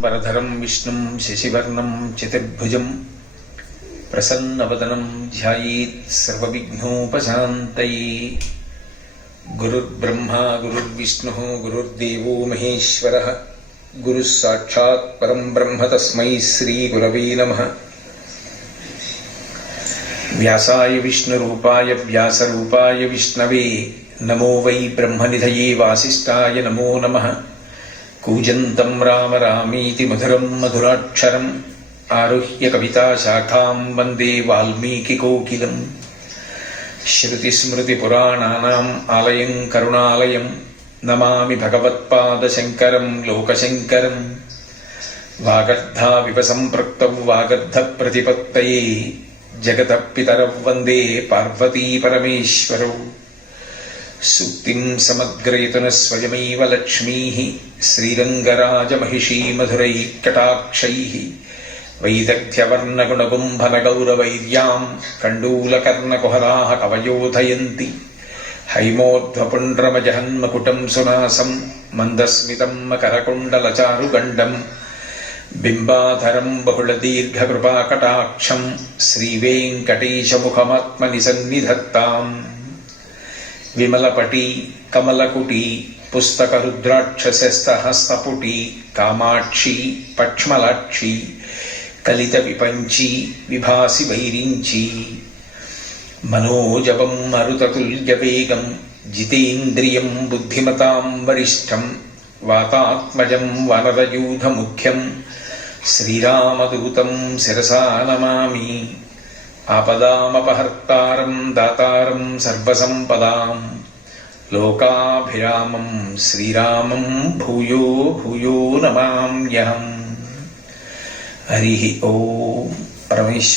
వరధరం విష్ణుం శశివర్ణం చతుర్భుజం ప్రసన్నవదనం ధ్యాయేత్ సర్వవిఘ్నోపశాంతయే. గురుర్బ్రహ్మా గురుర్విష్ణుః గురుర్దేవో మహేశ్వరః గురుః సాక్షాత్ పరం బ్రహ్మ తస్మై శ్రీ గురవే నమః. వ్యాసాయ విష్ణురూపాయ వ్యాసరూపాయ విష్ణవే నమో వై బ్రహ్మనిధయే వాసిష్ఠాయ నమో నమః. కూజంతం రామ రామీతి మధురం మధురాక్షరం ఆరుహ్య కవితాశాఖాం వందే వాల్మీకికోకిలం. శ్రుతిస్మృతిపురాణానాం ఆలయం కరుణాలయం నమామి భగవత్పాదశంకరం లోకశంకరం. వాగర్ధావివ సంపృక్తౌ వాగర్ధప్రతిపత్తయే జగతః పితరౌ వందే పార్వతీ పరమేశ్వరౌ. సూక్తిం సమగ్రయతున స్వయమైవ లక్ష్మీః శ్రీరంగరాజమహిషీ మధురైఃకటాక్షైః. వైదగ్ధ్యవర్ణగుణగుంభనగౌరవైర్యాం కండూలకర్ణకుహరాः కవయోధయంతి. హైమోర్ధ్వపుండ్రమజహన్మకుటం సునాసం మందస్మితం మకరకుండలచారుగండం. బింబాధరం బహుళదీర్ఘకృపాకటాక్షం శ్రీవేంకటేశముఖమాత్మని సన్నిధత్తాం. విమలపటి కమలకుటి పుస్తకరుద్రాక్షసస్తహస్తపుటి కామాక్షి పక్ష్మలాక్షి కలిత విపంచి విభాసి వైరించి. మనోజవం మరుతతుల్యవేగం జితేంద్రియం బుద్ధిమతాం వరిష్టం. వాతాత్మజం వనరయూధముఖ్యం శ్రీరామదూతం శిరసా నమామి. ఆపదామపహర్తారం దాతారం సర్వసంపదాం లోకాభిరామం శ్రీరామం భూయో భూయో నమామ్యహం. హరి ఓం. పరమేశ్వర